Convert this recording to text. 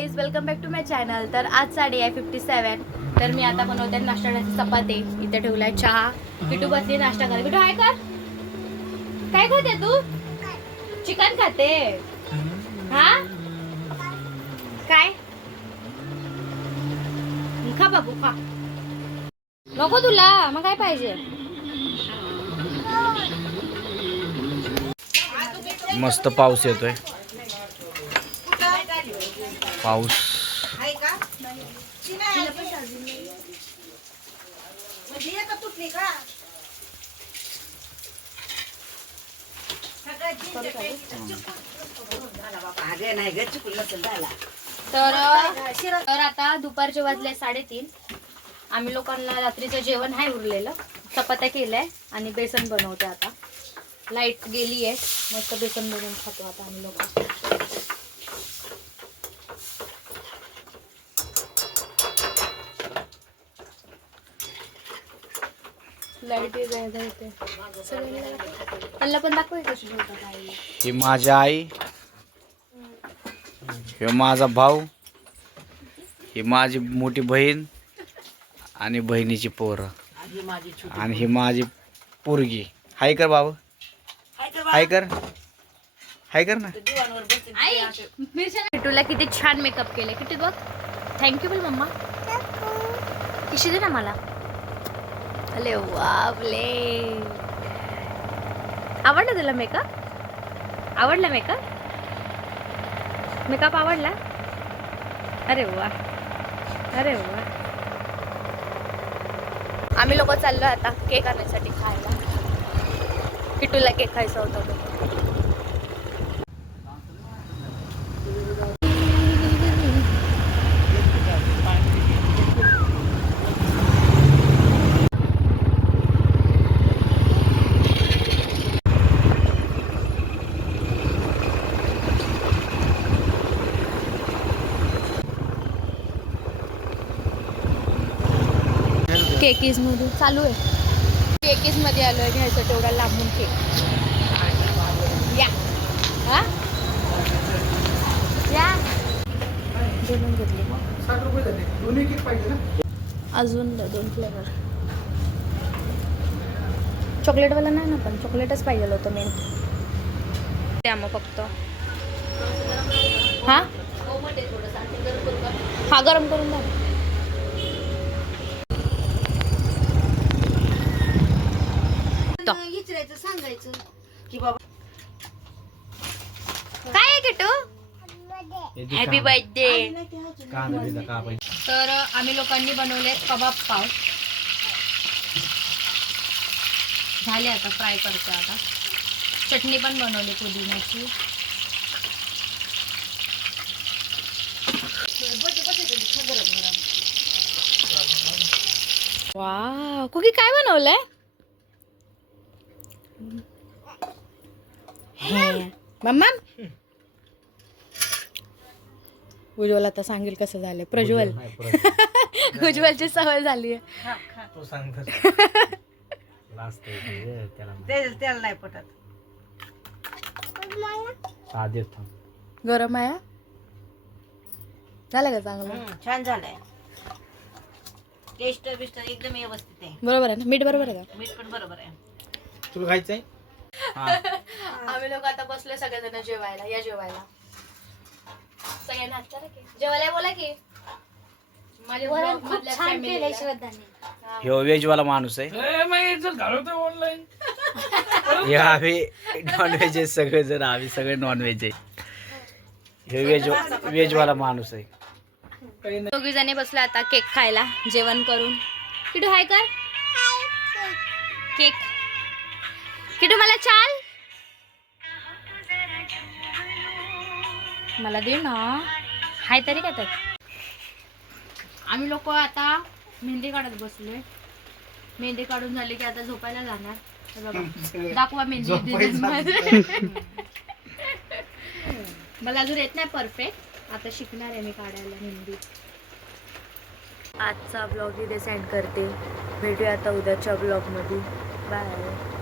Guys, welcome back to my channel. तर आज साडी आहे 57. तर मी आता बनवते नाश्त्याची चपाती. इथे ठेवलाय चहा. किटू बसली नाश्ता करायला. किटू आहे का? काय खाते तू? चिकन खाते. हा काय खा बाबू खा. नको तुला, मग काय पाहिजे? मस्त पाऊस येतोय. पाऊस तर आता दुपारचे वाजले 3:30. आम्ही लोकांना रात्रीचं जेवण आहे उरलेलं. चपात्या केलंय आणि बेसन बनवते आता. लाईट गेली आहे, मस्त बेसन बनवून खातो आता आम्ही लोक. लाईट येते. त्यांना पण दाखवाय कशी ठेवतात आई. ही माझी आई, हे माझा भाऊ, ही माझी मोठी बहीण आणि बहिणीची पोरं आणि ही माझी पोरगी. हाय कर बाबा, हाय कर, हाय कर ना. किटूला किती छान मेकअप केले. किती बघ. थँक्यू बोल मम्मा. किशी दे ना मला. अरे बापले, आवडला तुला मेकअप? आवडला मेकअप? मेकअप आवडला? अरे वा, अरे वा. आम्ही लोक चाललो आता केक आणण्यासाठी खायला. किटूला केक खायचा होता तो. केकीज मध्ये चालू आहे. केकीज मध्ये आलोय घ्यायचं तेवढा लांबून केक. या हा या दोन घेतले. 60 रुपये झाले. दोन्ही केक पाहिजे ना? अजून 2 फ्लेवर. चॉकलेटवाला नाही ना, पण चॉकलेटच पाहिजे होतं मेन. द्या मग फक्त. हा हा गरम करून द्या. सांगायचं की बाबा काय आहे किटू? Happy birthday. तर आम्ही लोकांनी बनवले कबाब पाव. झाले आता फ्राय करतो. आता चटणी पण बनवली पुदिन्याची. वा, कुकी काय बनवलंय? मम्मा उज्ज्वल आता सांगेल कसं झालंय. प्रज्वल उज्ज्वलची सवय झाली आहे. त्याला नाही पटत. गरम आहे. झालं का चांगलं? छान झालंय. टेस्ट बिस्ट एकदम व्यवस्थित आहे. बरोबर आहे ना? मीठ बरोबर आहे का? मीठ पण बरोबर आहे. तुला खायचंय? आम्ही लोक आता बसलोय सगळेजण जेवायला. या जेवायला सगळ्यांना हात करा की जेवायला. बोला की माझ्या vlog मधल्या family ला. ह्यो वेजवाला माणूस आहे. ऑनलाईन हे आम्ही नॉनव्हेज आहे सगळे जण. आम्ही सगळे नॉनव्हेज आहे. हे वेजवाला माणूस आहे. दोघी जणी बसलो आता केक खायला जेवण करून. किटू हाय कर. केक किटू मला चाल. मला दे ना. हाय तरी काय तर. आम्ही लोक आता मेहंदी काढत बसलोय. मेहंदी काढून झाली की आता झोपायला जाणार. बघा दाखवा मेहंदी डिझाईन मध्ये. मला अजून येत नाही परफेक्ट. आता शिकणार आहे मी काढायला मेहंदी. आजचा ब्लॉग इथे सेंड करते. भेटूया आता उद्याच्या ब्लॉगमध्ये. बाय.